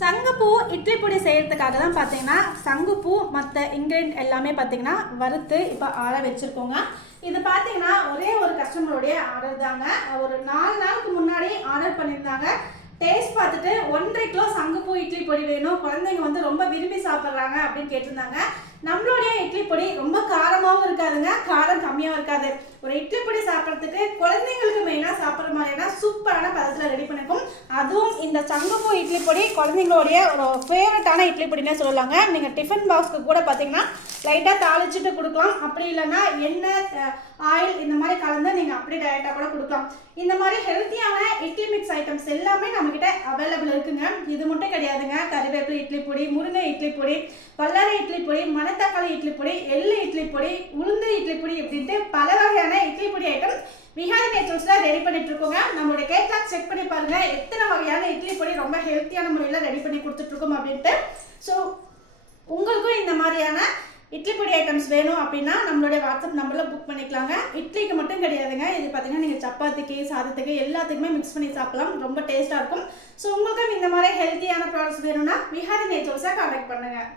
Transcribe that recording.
சங்குப்பூ இட்லி பொடி செய்கிறதுக்காக தான் பார்த்தீங்கன்னா சங்குப்பூ மற்ற இன்க்ரீடியன்ட் எல்லாமே பார்த்தீங்கன்னா வறுத்து இப்போ ஆற வச்சுருக்கோங்க. இது பார்த்தீங்கன்னா ஒரே ஒரு கஸ்டமருடைய ஆர்டர் தாங்க. ஒரு 4 நாளுக்கு முன்னாடி ஆர்டர் பண்ணியிருந்தாங்க. டேஸ்ட் பார்த்துட்டு 1.5 கிலோ சங்குப்பூ இட்லி பொடி வேணும், குழந்தைங்க வந்து ரொம்ப விரும்பி சாப்பிட்றாங்க அப்படின்னு கேட்டிருந்தாங்க. நம்மளுடைய இட்லி பொடி ரொம்ப காரமாகவும் இருக்காதுங்க, காரம் கம்மியாகவும் இருக்காது. ஒரு இட்லி பொடி சாப்பிட்றதுக்கு குழந்தைங்களுக்கு மெயினாக சாப்பிட்ற மாதிரினா சூப்பரான பதத்தில் ரெடி பண்ணிக்கும். அதுவும் இந்த சங்குப்பூ இட்லி பொடி குழந்தைங்களுடைய ஒரு ஃபேவரட்டான இட்லி பொடினே சொல்லலாங்க. நீங்கள் டிஃபன் பாக்ஸ்க்கு கூட பார்த்தீங்கன்னா லைட்டாக தாளிச்சுட்டு கொடுக்கலாம். அப்படி இல்லைன்னா எண்ணெய் ஆயில் இந்த மாதிரி கலந்து நீங்கள் அப்படியே டைரெக்டாக கூட கொடுக்கலாம். இந்த மாதிரி ஹெல்த்தியான இட்லி மிக்ஸ் ஐட்டம்ஸ் எல்லாமே நம்மக்கிட்ட அவைலபிள் இருக்குங்க. இது மட்டும் கிடையாதுங்க. கறிவேப்பிலை இட்லி பொடி, முருங்கை இட்லி பொடி, வல்லாரை இட்லி பொடி, மணத்தக்காளி இட்லி பொடி, எள்ளு இட்லி பொடி, உளுந்து இட்லி பொடி இப்படின்ட்டு பல வகையான இட்லி பொடி ஐட்டம் விஹாரி நேச்சுரல்ஸில் ரெடி பண்ணிட்டு இருக்கோங்க. நம்மளுடைய கேட்லாக் செக் பண்ணி பாருங்க எத்தனை வகையான இட்லி பொடி ரொம்ப ஹெல்த்தியான முறையில் ரெடி பண்ணி கொடுத்துட்ருக்கோம் அப்படின்ட்டு. ஸோ உங்களுக்கும் இந்த மாதிரியான இட்லி பொடி ஐட்டம்ஸ் வேணும் அப்படின்னா நம்மளுடைய வாட்ஸ்அப் நம்பரில் புக் பண்ணிக்கலாங்க. இட்லிக்கு மட்டும் கிடையாதுங்க, இது பார்த்தீங்கன்னா நீங்கள் சப்பாத்திக்கு, சாதத்துக்கு எல்லாத்துக்குமே மிக்ஸ் பண்ணி சாப்பிடலாம். ரொம்ப டேஸ்ட்டாக இருக்கும். ஸோ உங்களுக்கும் இந்த மாதிரி ஹெல்த்தியான ப்ராடக்ட்ஸ் வேணும்னா விஹாரி நேச்சுரல்ஸை கான்டாக்ட் பண்ணுங்கள்.